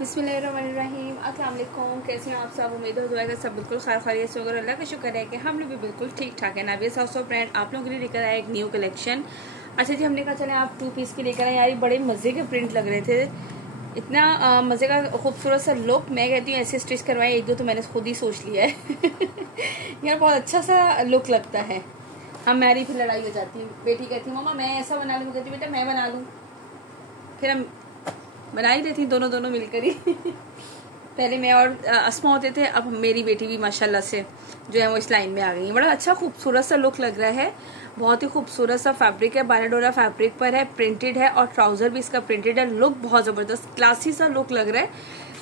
बिस्मिल्लाहिर्रहमानिर्रहीम। अस्सलाम वालेकुम। कैसे हैं आप सब? उम्मीद हो दुआ सब बिल्कुल खैरियत से होगा। अल्लाह का शुक्र है कि हम लोग भी बिल्कुल ठीक ठाक है। नाबिया साउथ ब्रांड आप लोगों के लिए लेकर आया एक न्यू कलेक्शन। अच्छा जी, हमने कहा चले आप 2 पीस के लेकर आए। यार बड़े मज़े के प्रिंट लग रहे थे, इतना मज़े का खूबसूरत सा लुक। मैं कहती हूँ ऐसे स्टिच करवाएं, एक दो तो मैंने खुद ही सोच लिया है यार बहुत अच्छा सा लुक लगता है। हमारी फिर लड़ाई हो जाती है, बेटी कहती है मम्मा मैं ऐसा बना लूँ, कहती बेटा मैं बना लूँ, फिर हम बना ही देती दोनों मिलकर ही पहले मैं और अस्मा होते थे, अब मेरी बेटी भी माशाल्लाह से जो है वो इस लाइन में आ गई है। बड़ा अच्छा खूबसूरत सा लुक लग रहा है, बहुत ही खूबसूरत सा फैब्रिक है, बानाडोरा फैब्रिक पर है, प्रिंटेड है और ट्राउजर भी इसका प्रिंटेड है। लुक बहुत जबरदस्त क्लासी सा लुक लग रहा है,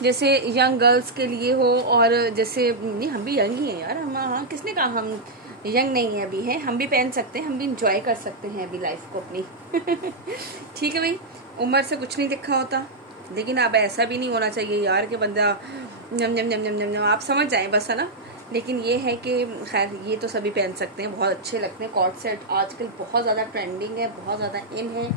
जैसे यंग गर्ल्स के लिए हो। और जैसे नहीं, हम भी यंग ही हैं यार, हम हाँ किसने कहा हम यंग नहीं है, अभी है, हम भी पहन सकते हैं, हम भी इंजॉय कर सकते हैं अभी लाइफ को अपनी ठीक है भाई, उम्र से कुछ नहीं लिखा होता, लेकिन अब ऐसा भी नहीं होना चाहिए यार कि बंदा जम जम जम जम जम जम आप समझ जाएं बस, है ना। लेकिन ये है कि खैर ये तो सभी पहन सकते हैं, बहुत अच्छे लगते हैं। कॉर्ड सेट आजकल बहुत ज़्यादा ट्रेंडिंग है, बहुत ज़्यादा इन है,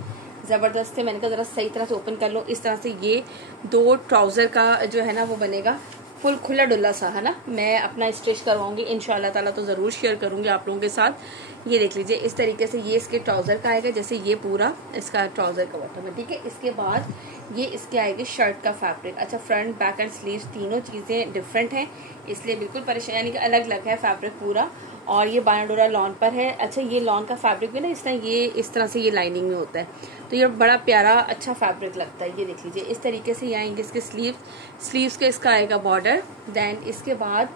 ज़बरदस्त है। मैंने कहा ज़रा सही तरह से ओपन कर लो। इस तरह से ये 2 ट्राउज़र का जो है ना वो बनेगा फुल खुला डुल्ला सा, है ना। मैं अपना स्टिच करवाऊंगी इंशाल्लाह ताला, तो ज़रूर शेयर करूंगी आप लोगों के साथ। ये देख लीजिए इस तरीके से ये इसके ट्राउज़र का आएगा, जैसे ये पूरा इसका ट्राउज़र का बॉटम है, ठीक है। इसके बाद ये इसके आएगी शर्ट का फैब्रिक। अच्छा, फ्रंट बैक एंड स्लीव्स तीनों चीज़ें डिफरेंट हैं, इसलिए बिल्कुल परेशान, यानी कि अलग अलग है फैब्रिक पूरा। और ये बानाडोरा लॉन पर है। अच्छा, ये लॉन का फैब्रिक भी ना इस तरह से ये लाइनिंग में होता है, तो ये बड़ा प्यारा अच्छा फैब्रिक लगता है। ये देख लीजिए इस तरीके से ये आएंगे इसके स्लीव्स के इसका आएगा बॉर्डर। देन इसके बाद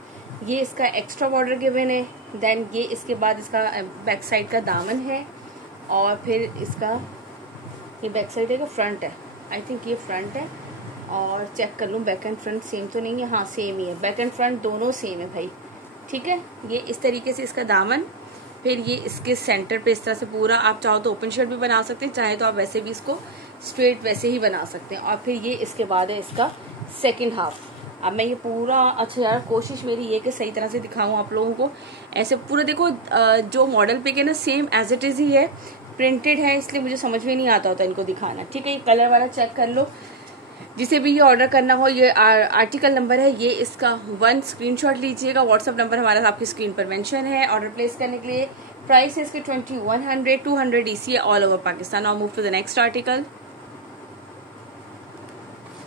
ये इसका एक्स्ट्रा बॉर्डर गिवन है। देन ये इसके बाद इसका बैक साइड का दामन है, और फिर इसका ये बैक साइड है, फ्रंट है, आई थिंक ये फ्रंट है। और चेक कर लूँ बैक एंड फ्रंट सेम तो नहीं है, हाँ सेम ही है, बैक एंड फ्रंट दोनों सेम है भाई, ठीक है। ये इस तरीके से इसका दामन, फिर ये इसके सेंटर पे इस तरह से पूरा, आप चाहो तो ओपन शर्ट भी बना सकते हैं, चाहे तो आप वैसे भी इसको स्ट्रेट वैसे ही बना सकते हैं। और फिर ये इसके बाद है इसका सेकंड हाफ। अब मैं ये पूरा, अच्छा यार कोशिश मेरी ये कि सही तरह से दिखाऊं आप लोगों को, ऐसे पूरा देखो जो मॉडल पे के ना सेम एज इट इज ही है, प्रिंटेड है, इसलिए मुझे समझ में नहीं आता होता इनको दिखाना, ठीक है। ये कलर वाला चेक कर लो, जिसे भी ये ऑर्डर करना हो, ये आर्टिकल नंबर है, ये इसका 1 स्क्रीनशॉट लीजिएगा। व्हाट्सअप नंबर हमारा आपकी स्क्रीन पर मेंशन है। ऑर्डर प्लेस करने के लिए प्राइस है इसके 2100, 200 DC है ऑल ओवर पाकिस्तान। और move to the next article.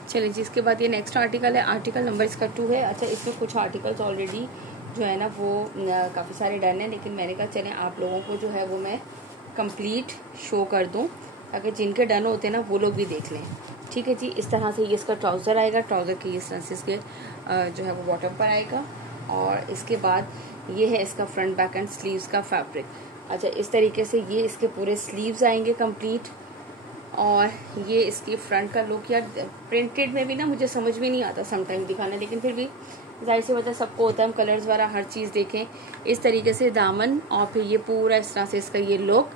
चलिए जी, इसके बाद ये नेक्स्ट आर्टिकल है, आर्टिकल नंबर इसका 2 है। अच्छा, इसमें कुछ आर्टिकल्स ऑलरेडी जो है ना वो काफ़ी सारे डन है, लेकिन मैंने कहा चलें आप लोगों को जो है वो मैं कंप्लीट शो कर दूं, ताकि जिनके डन होते हैं ना वो लोग भी देख लें, ठीक है जी। इस तरह से ये इसका ट्राउज़र आएगा, ट्राउज़र के इस तरह से इसके जो है वो बॉटम पर आएगा। और इसके बाद ये है इसका फ्रंट बैक एंड स्लीव्स का फैब्रिक। अच्छा, इस तरीके से ये इसके पूरे स्लीव्स आएंगे कंप्लीट। और ये इसकी फ्रंट का लुक, यार प्रिंटेड में भी ना मुझे समझ में नहीं आता समटाइम दिखाना, लेकिन फिर भी जाहिर सी वजह सबको होता है, हम कलर्स वाला हर चीज़ देखें। इस तरीके से दामन, और फिर ये पूरा इस तरह से इसका ये लुक,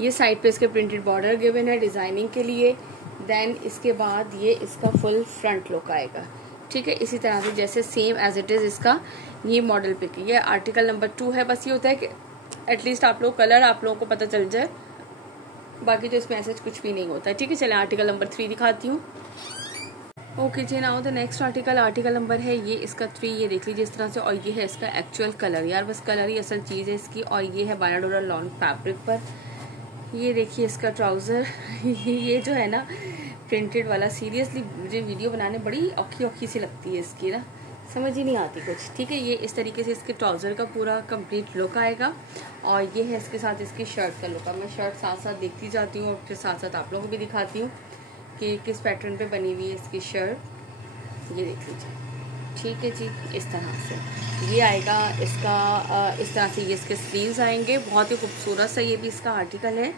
ये साइड पे इसके प्रिंटेड बॉर्डर गिवन है डिज़ाइनिंग के लिए। देन इसके बाद ये इसका फुल फ्रंट लुक आएगा, ठीक है। इसी तरह से जैसे सेम एज इट इज़ इसका ये मॉडल पिक, ये आर्टिकल नंबर 2 है। बस ये होता है कि एटलीस्ट आप लोग कलर आप लोगों को पता चल जाए, बाकी तो इसमें ऐसा कुछ भी नहीं होता है, ठीक है। चले आर्टिकल नंबर 3 दिखाती हूँ। ओके जी, now the next article number है ये इसका 3। ये देख लीजिए इस तरह से, और ये है इसका एक्चुअल कलर, यार बस कलर ही असल चीज़ है इसकी। और ये है बानाडोरा लॉन फैब्रिक पर। ये देखिए इसका ट्राउज़र ये जो है ना प्रिंटेड वाला, सीरियसली मुझे वीडियो बनाने बड़ी औखी सी लगती है इसकी ना, समझ ही नहीं आती कुछ, ठीक है। ये इस तरीके से इसके ट्राउज़र का पूरा कंप्लीट लुक आएगा। और ये है इसके साथ इसकी शर्ट का लुक। अब मैं शर्ट साथ साथ देखती जाती हूँ और फिर साथ साथ आप लोगों को भी दिखाती हूँ कि किस पैटर्न पे बनी हुई है इसकी शर्ट। ये देख लीजिए, ठीक है जी। इस तरह से ये आएगा इसका, इस तरह से ये इसके स्लीव्स आएंगे, बहुत ही खूबसूरत सा ये भी इसका आर्टिकल है।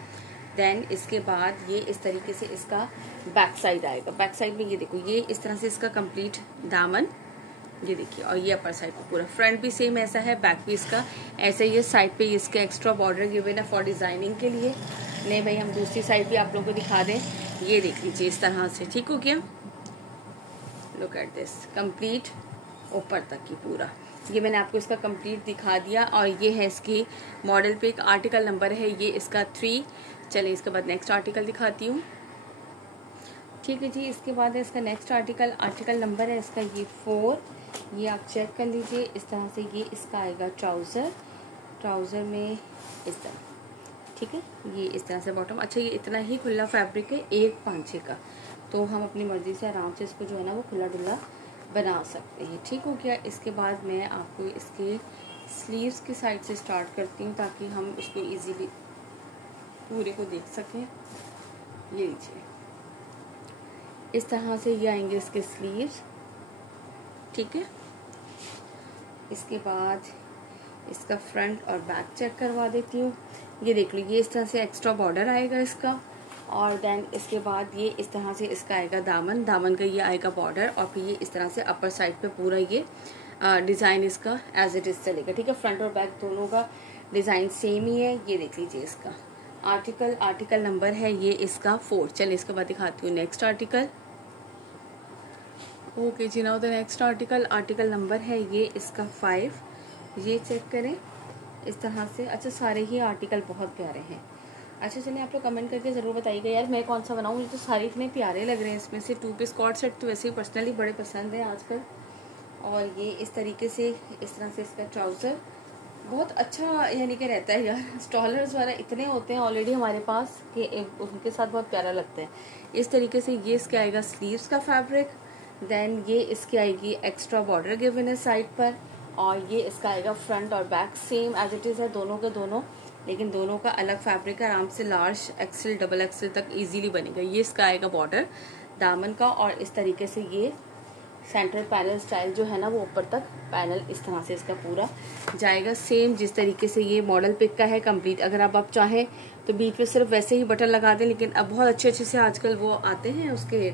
देन इसके बाद ये इस तरीके से इसका बैक साइड आएगा। बैक साइड में ये देखो, ये इस तरह से इसका कंप्लीट दामन, ये देखिए। और ये अपर साइड पे पूरा, फ्रंट भी सेम ऐसा है, बैक भी इसका ऐसे ही है। साइड पे इसके एक्स्ट्रा बॉर्डर गिवन है फॉर डिजाइनिंग के लिए। नहीं भाई, हम दूसरी साइड भी आप लोगों को दिखा दें। ये देख लीजिए इस तरह से, ठीक हो गया। लुक एट दिस, कंप्लीट ऊपर तक की पूरा, ये मैंने आपको इसका कंप्लीट दिखा दिया। और ये है इसकी मॉडल पिक, आर्टिकल नंबर है ये इसका 3। चलिए इसके बाद नेक्स्ट आर्टिकल दिखाती हूँ, ठीक है जी। इसके बाद है इसका नेक्स्ट आर्टिकल, आर्टिकल नंबर है इसका ये 4। ये आप चेक कर लीजिए। इस तरह से ये इसका आएगा ट्राउज़र, ट्राउज़र में इस तरह, ठीक है। ये इस तरह से बॉटम। अच्छा, ये इतना ही खुला फैब्रिक है 1.5 का, तो हम अपनी मर्जी से आराम से इसको जो है ना वो खुला डुला बना सकते हैं। ठीक हो गया। इसके बाद मैं आपको इसके स्लीव्स की साइड से स्टार्ट करती हूँ ताकि हम उसको इजीली पूरे को देख सकें। ये लीजिए, इस तरह से ये आएंगे इसके स्लीव्स, ठीक है। इसके बाद इसका फ्रंट और बैक चेक करवा देती हूँ। ये देख लीजिए, इस तरह से एक्स्ट्रा बॉर्डर आएगा इसका, और देन इसके बाद ये इस तरह से इसका आएगा दामन, दामन का ये आएगा बॉर्डर, और फिर ये इस तरह से अपर साइड पे पूरा ये डिज़ाइन इसका एज इट इज़ चलेगा, ठीक है। फ्रंट और बैक दोनों का डिज़ाइन सेम ही है। ये देख लीजिए, इसका आर्टिकल नंबर है ये इसका 4। चलिए इसके बाद दिखाती हूँ नेक्स्ट आर्टिकल। ओके जी, now the next article number है ये इसका 5। ये चेक करें इस तरह से। अच्छा, सारे ही आर्टिकल बहुत प्यारे हैं। अच्छा, चलिए आप लोग कमेंट करके ज़रूर बताइएगा यार मैं कौन सा बनाऊँ। मुझे तो सारे इतने प्यारे लग रहे हैं। इसमें से 2 पीस कॉर्ड सेट तो वैसे ही पर्सनली बड़े पसंद है आजकल। और ये इस तरीके से, इस तरह से इसका ट्राउज़र बहुत अच्छा यानी कि रहता है यार। स्टॉलर्स वाला इतने होते हैं ऑलरेडी हमारे पास कि उनके साथ बहुत प्यारा लगता है। इस तरीके से ये इसके आएगा स्लीव्स का फैब्रिक, देन ये इसकी आएगी एक्स्ट्रा बॉर्डर गिवन है साइड पर, और ये इसका आएगा फ्रंट और back same as it is है दोनों के दोनों, लेकिन दोनों का अलग फैब्रिक है। आराम से लार्ज एक्सेल डबल एक्सेल तक इजीली बनेगा। ये इसका आएगा बॉर्डर दामन का, और इस तरीके से ये सेंटर पैनल स्टाइल जो है ना वो ऊपर तक पैनल इस तरह से इसका पूरा जाएगा, सेम जिस तरीके से ये मॉडल पिक का है कंप्लीट। अगर आप चाहें तो बीच में सिर्फ वैसे ही बटन लगा दें, लेकिन अब बहुत अच्छे अच्छे से आजकल वो आते हैं उसके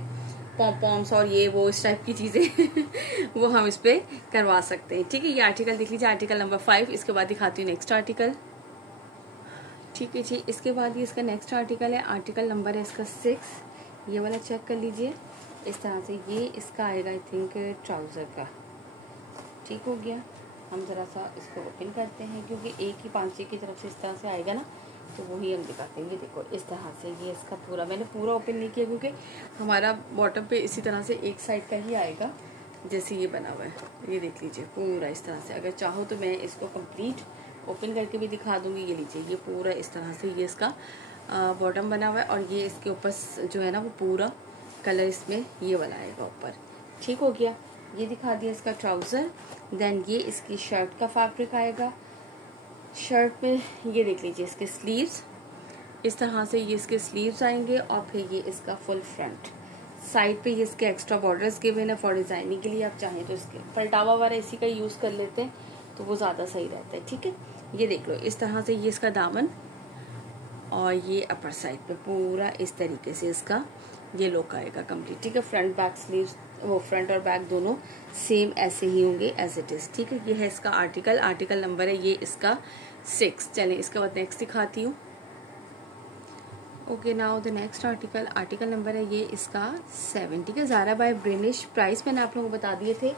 पॉम्स और ये वो इस टाइप की चीज़ें वो हम इस पर करवा सकते हैं, ठीक है। ये आर्टिकल देख लीजिए, आर्टिकल नंबर 5। इसके बाद दिखाती हूँ नेक्स्ट आर्टिकल, ठीक है जी। इसके बाद ये इसका नेक्स्ट आर्टिकल है, आर्टिकल नंबर है इसका 6। ये वाला चेक कर लीजिए। इस तरह से ये इसका आएगा आई थिंक ट्राउज़र का, ठीक हो गया। हम ज़रा सा इसको ओपन करते हैं क्योंकि एक ही पांचे की तरफ से इस तरह से आएगा ना, तो वही हम दिखाते हैं। ये देखो इस तरह से ये इसका पूरा, मैंने पूरा ओपन नहीं किया क्योंकि हमारा बॉटम पे इसी तरह से एक साइड का ही आएगा जैसे ये बना हुआ है। ये देख लीजिए पूरा इस तरह से। अगर चाहो तो मैं इसको कंप्लीट ओपन करके भी दिखा दूंगी। ये लीजिए, ये पूरा इस तरह से ये इसका बॉटम बना हुआ है, और ये इसके ऊपर जो है ना वो पूरा कलर इसमें ये वाला आएगा ऊपर, ठीक हो गया। ये दिखा दिया इसका ट्राउज़र। देन ये इसकी शर्ट का फैब्रिक आएगा। शर्ट में ये देख लीजिए इसके स्लीव्स, इस तरह से ये इसके स्लीव्स आएंगे, और फिर ये इसका फुल फ्रंट साइड पे ये इसके एक्स्ट्रा बॉर्डर्स गिवन है फॉर डिजाइनिंग के लिए। आप चाहें तो इसके पलटावा वाला इसी का यूज़ कर लेते हैं तो वो ज़्यादा सही रहता है, ठीक है। ये देख लो इस तरह से ये इसका दामन, और ये अपर साइड पे पूरा इस तरीके से इसका ये लुक आएगा कंप्लीट, ठीक है। फ्रंट बैक स्लीव्स, वो फ्रंट और बैक दोनों सेम ऐसे ही होंगे एज इट इज़, ठीक है। ये है इसका आर्टिकल नंबर है ये इसका 6। चलें इसके बाद नेक्स्ट दिखाती हूँ। Okay, now the next article number है ये इसका 7, ठीक है। ज़ारा बाय ब्रिनिश। प्राइस मैंने आप लोगों को बता दिए थे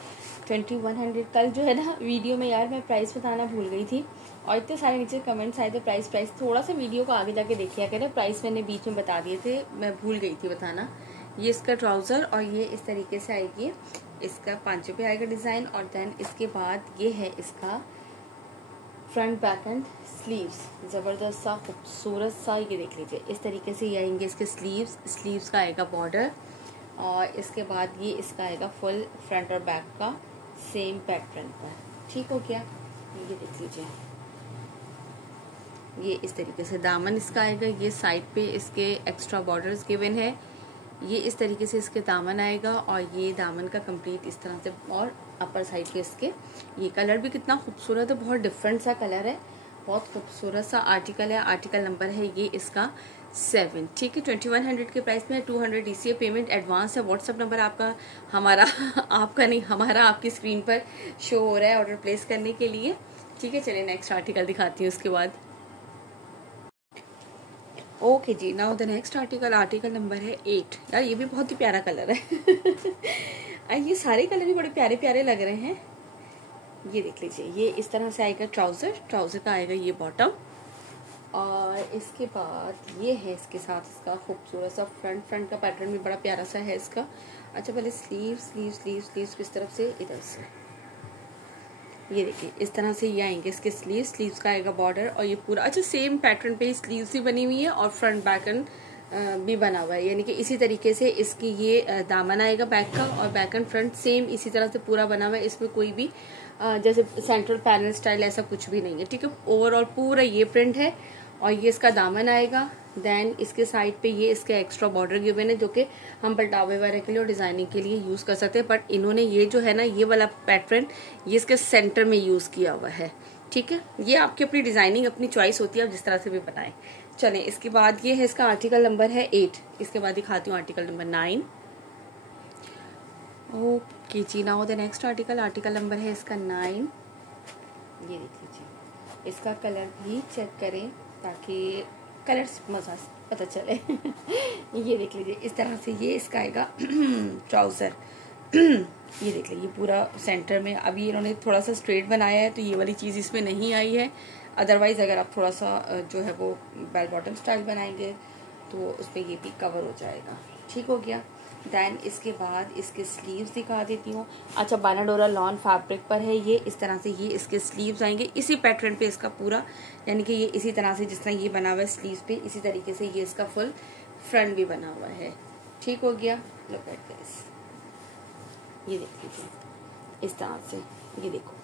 2100। कल जो है ना वीडियो में यार मैं प्राइस बताना भूल गई थी, और इतने सारे नीचे कमेंट्स आए थे प्राइस। थोड़ा सा वीडियो को आगे जाके देखिए करें, प्राइस मैंने बीच में बता दिए थे, मैं भूल गई थी बताना। ये इसका ट्राउज़र, और ये इस तरीके से आएगी, इसका पांचों पे आएगा डिज़ाइन, और देन इसके बाद ये है इसका फ्रंट बैक एंड स्लीव्स, ज़बरदस्त सा खूबसूरत सा। ये देख लीजिए इस तरीके से ये आएंगे इसके स्लीव्स का आएगा बॉर्डर, और इसके बाद ये इसका आएगा फुल फ्रंट और बैक का सेम पैटर्न पर, ठीक हो गया। ये देख लीजिए ये इस तरीके से दामन इसका आएगा। ये साइड पे इसके एक्स्ट्रा बॉर्डर्स गिवन है। ये इस तरीके से इसके दामन आएगा, और ये दामन का कंप्लीट इस तरह से, और अपर साइड के इसके ये कलर भी कितना खूबसूरत है, बहुत डिफरेंट सा कलर है, बहुत खूबसूरत सा आर्टिकल है। आर्टिकल नंबर है ये इसका 7, ठीक है। 2100 के प्राइस में 200 DCA पेमेंट एडवांस है। व्हाट्सअप नंबर आपका हमारा आपका नहीं हमारा आपकी स्क्रीन पर शो हो रहा है ऑर्डर प्लेस करने के लिए, ठीक है। चलिए नेक्स्ट आर्टिकल दिखाती हूँ उसके बाद। ओके जी, now the next article number है 8। यार ये भी बहुत ही प्यारा कलर है ये सारे कलर भी बड़े प्यारे प्यारे लग रहे हैं। ये देख लीजिए ये इस तरह से आएगा ट्राउज़र का आएगा ये बॉटम, और इसके बाद ये है इसके साथ इसका खूबसूरत सा फ्रंट का पैटर्न भी बड़ा प्यारा सा है इसका। अच्छा पहले स्लीव्स किस तरफ से, इधर से, ये देखिए इस तरह से ये आएंगे इसके स्लीव्स का आएगा बॉर्डर, और ये पूरा अच्छा सेम पैटर्न पे स्लीव्स भी बनी हुई है और फ्रंट बैकन भी बना हुआ है, यानी कि इसी तरीके से इसकी ये दामन आएगा बैक का, और बैक एंड फ्रंट सेम इसी तरह से पूरा बना हुआ है। इसमें कोई भी जैसे सेंट्रल पैनल स्टाइल ऐसा कुछ भी नहीं है, ठीक है। ओवरऑल पूरा ये प्रिंट है और ये इसका दामन आएगा। देन इसके साइड पे ये इसके एक्स्ट्रा बॉर्डर गिवन है जो कि हम पलटावे वगैरह के लिए और डिजाइनिंग के लिए यूज कर सकते हैं, बट इन्होंने ये जो है ना ये वाला पैटर्न ये इसके सेंटर में यूज किया हुआ है, ठीक है। ये आपकी अपनी डिजाइनिंग अपनी चॉइस होती है, आप जिस तरह से भी बनाएं। चलें इसके बाद ये है इसका आर्टिकल नंबर है 8। इसके बाद दिखाती हूँ आर्टिकल नंबर 9। ओके जी, now the next article number है इसका 9। ये देख लीजिए, इसका कलर भी चेक करें ताकि कलर मजा पता चले। ये देख लीजिए इस तरह से ये इसका आएगा ट्राउजर। ये देख लीजिए पूरा सेंटर में, अभी इन्होंने थोड़ा सा स्ट्रेट बनाया है तो ये वाली चीज़ इसमें नहीं आई है। अदरवाइज अगर आप थोड़ा सा जो है वो बेल बॉटम स्टाइल बनाएंगे तो उस पर ये भी कवर हो जाएगा, ठीक हो गया। देन इसके बाद इसके स्लीव्स दिखा देती हूँ। अच्छा बानाडोरा लॉन फैब्रिक पर है ये, इस तरह से ये इसके स्लीव्स आएंगे इसी पैटर्न पे इसका पूरा, यानी कि ये इसी तरह से जिस तरह ये बना हुआ है स्लीव्स पे, इसी तरीके से ये इसका फुल फ्रंट भी बना हुआ है, ठीक हो गया। लुक एट दिस, ये देख लीजिए इस तरह से, ये देखो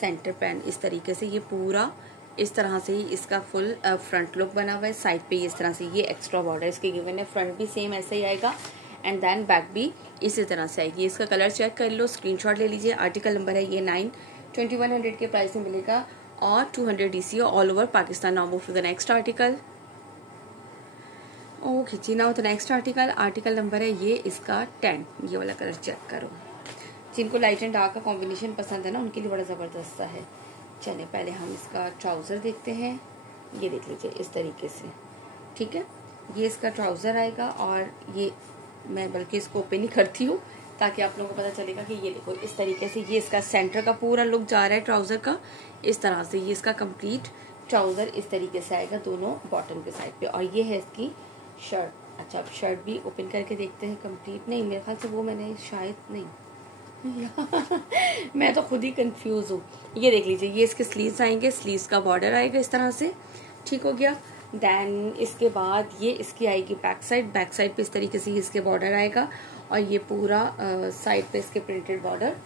सेंटर पैन इस तरीके से ये पूरा इस तरह से ही इसका फुल फ्रंट लुक बना हुआ है। साइड पे इस तरह से ये एक्स्ट्रा बॉर्डर इसके गिवन है, फ्रंट भी सेम ऐसे ही आएगा एंड देन बैक भी इसी तरह से आएगी। इसका कलर चेक कर लो, स्क्रीनशॉट ले लीजिए। आर्टिकल नंबर है ये 9, 2100 के प्राइस में मिलेगा और 200 DCO all over Pakistan. Now move to the next article. Okay जी, now the next article number है ये इसका 10। ये वाला कलर चेक करो, जिनको लाइट एंड डार्क का कॉम्बिनेशन पसंद है ना उनके लिए बड़ा ज़बरदस्त सा है। चलिए पहले हम इसका ट्राउज़र देखते हैं। ये देख लीजिए इस तरीके से, ठीक है। ये इसका ट्राउज़र आएगा और ये मैं बल्कि इसको ओपन ही करती हूँ ताकि आप लोगों को पता चलेगा कि ये देखो इस तरीके से ये इसका सेंटर का पूरा लुक जा रहा है ट्राउज़र का। इस तरह से ये इसका कंप्लीट ट्राउज़र इस तरीके से आएगा दोनों बॉटम के साइड पे, और ये है इसकी शर्ट। अच्छा अब शर्ट भी ओपन करके देखते हैं कंप्लीट। नहीं मेरे ख्याल से वो मैंने शायद नहीं मैं तो खुद ही कंफ्यूज हूँ। ये देख लीजिए ये इसके स्लीव्स आएंगे, स्लीव्स का बॉर्डर आएगा इस तरह से, ठीक हो गया। देन इसके बाद ये इसकी आएगी बैक साइड पे इस तरीके से इसके बॉर्डर आएगा, और ये पूरा साइड पे इसके प्रिंटेड बॉर्डर,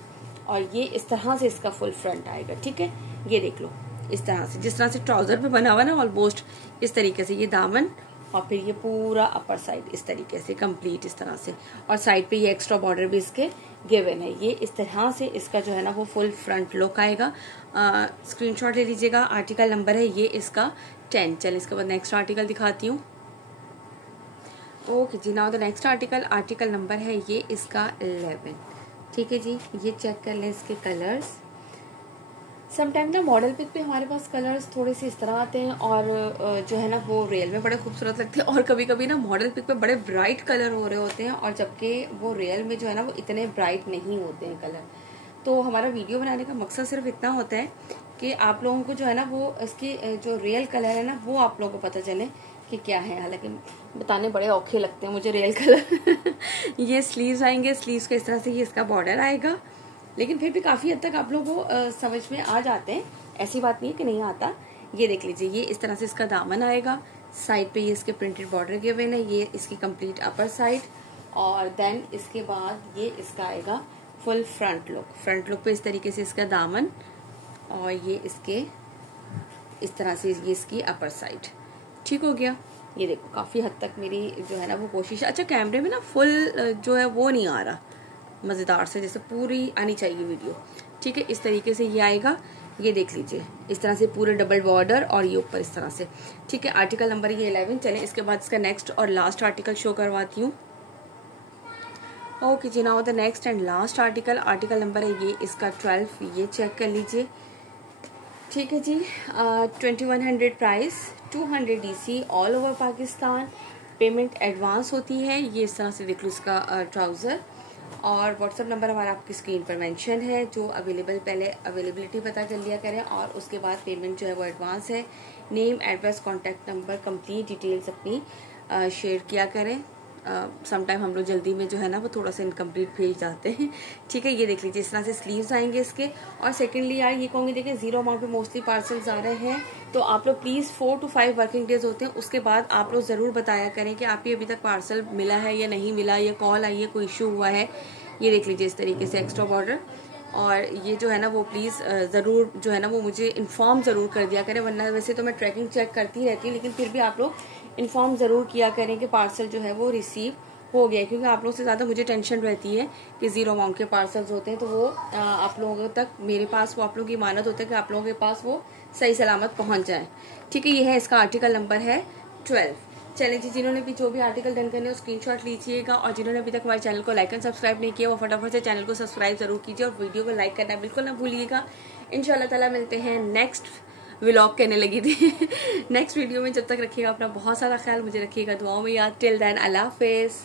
और ये इस तरह से इसका फुल फ्रंट आएगा, ठीक है। ये देख लो इस तरह से जिस तरह से ट्राउजर पे बना हुआ ना ऑलमोस्ट इस तरीके से ये दामन, और फिर ये पूरा अपर साइड इस तरीके से कंप्लीट इस तरह से, और साइड पे ये एक्स्ट्रा बॉर्डर भी इसके गिवन है। ये इस तरह से इसका जो है ना वो फुल फ्रंट लुक आएगा। स्क्रीनशॉट ले लीजिएगा। आर्टिकल नंबर है ये इसका 10। चलिए इसके बाद नेक्स्ट आर्टिकल दिखाती हूँ। ओके जी, now the next article number है ये इसका 11, ठीक है जी। ये चेक कर लें इसके कलर्स। समटाइम ना मॉडल पिक पे हमारे पास कलर्स थोड़े से इस तरह आते हैं और जो है ना वो रियल में बड़े खूबसूरत लगते हैं, और कभी कभी ना मॉडल पिक पे बड़े ब्राइट कलर हो रहे होते हैं और जबकि वो रियल में जो है ना वो इतने ब्राइट नहीं होते हैं कलर। तो हमारा वीडियो बनाने का मकसद सिर्फ इतना होता है कि आप लोगों को जो है ना वो इसकी जो रियल कलर है ना वो आप लोगों को पता चले कि क्या है। हालांकि बताने बड़े औखे लगते हैं मुझे रियल कलर। ये स्लीव्स आएंगे, स्लीव्स का इस तरह से ये इसका बॉर्डर आएगा, लेकिन फिर भी काफी हद तक आप लोगों को समझ में आ जाते हैं, ऐसी बात नहीं है कि नहीं आता। ये देख लीजिए ये इस तरह से इसका दामन आएगा, साइड पे ये इसके प्रिंटेड बॉर्डर के हुए हैं, ये इसकी कंप्लीट अपर साइड, और देन इसके बाद ये इसका आएगा फुल फ्रंट लुक पे इस तरीके से इसका दामन, और ये इसके इस तरह से ये इसकी अपर साइड, ठीक हो गया। ये देखो काफी हद तक मेरी जो है ना वो कोशिश, अच्छा कैमरे में ना फुल जो है वो नहीं आ रहा मजेदार से, जैसे पूरी आनी चाहिए वीडियो, ठीक है। इस तरीके से ये आएगा, ये देख लीजिए इस तरह से पूरे डबल बॉर्डर और ये ऊपर इस तरह से, ठीक है। आर्टिकल नंबर ये 11। चलें इसके बाद इसका नेक्स्ट और लास्ट आर्टिकल शो करवाती हूँ। ओके जी, now the next and last article number है ये इसका 12। ये चेक कर लीजिए, ठीक है जी। 2100 price, 200 DC all over Pakistan. Payment advance होती है। ये इस तरह से देख लो इसका ट्राउजर, और व्हाट्सअप नंबर हमारा आपकी स्क्रीन पर मेंशन है। जो अवेलेबल, पहले अवेलेबिलिटी पता कर लिया करें और उसके बाद पेमेंट जो है वो एडवांस है। Name, address, contact number, complete details अपनी शेयर किया करें। समटाइम हम लोग जल्दी में जो है ना वो थोड़ा सा इनकम्प्लीट भेज जाते हैं। ठीक है, ये देख लीजिए इस तरह से स्लीव्स आएंगे इसके। और सेकेंडली यार ये कहूँगी, देखिए जीरो अमाउंट पे मोस्टली पार्सल्स आ रहे हैं, तो आप लोग प्लीज़ 4 to 5 वर्किंग डेज होते हैं, उसके बाद आप लोग ज़रूर बताया करें कि आप ये अभी तक पार्सल मिला है या नहीं मिला, या कॉल आई है, कोई इशू हुआ है। ये देख लीजिए इस तरीके से एक्स्ट्रा बॉर्डर। और ये जो है ना वो प्लीज़ ज़रूर जो है ना वो मुझे इन्फॉर्म ज़रूर कर दिया करें, वरना वैसे तो मैं ट्रैकिंग चेक करती रहती हूँ, लेकिन फिर भी आप लोग इन्फॉर्म ज़रूर किया करें कि पार्सल जो है वो रिसीव हो गया। क्योंकि आप लोगों से ज़्यादा मुझे टेंशन रहती है कि ज़ीरो अमाउंट के पार्सल्स होते हैं, तो वो आप लोगों तक, मेरे पास वो आप लोगों की इमानत होती है कि आप लोगों के पास वो सही सलामत पहुँच जाए। ठीक है, ये है इसका आर्टिकल नंबर है 12। चलिए जी, जिन्होंने भी जो भी आर्टिकल डन करने स्क्रीनशॉट लीजिएगा, और जिन्होंने अभी तक हमारे चैनल को लाइक एंड सब्सक्राइब नहीं किया वो फटाफट से चैनल को सब्सक्राइब जरूर कीजिए और वीडियो को लाइक करना बिल्कुल ना भूलिएगा। इंशाल्लाह ताला मिलते हैं नेक्स्ट व्लॉग, कहने लगी थी नेक्स्ट वीडियो में। जब तक रखिएगा अपना बहुत सारा ख्याल, मुझे रखिएगा दुआओं में याद। टिल देन अल्लाह हाफिज़।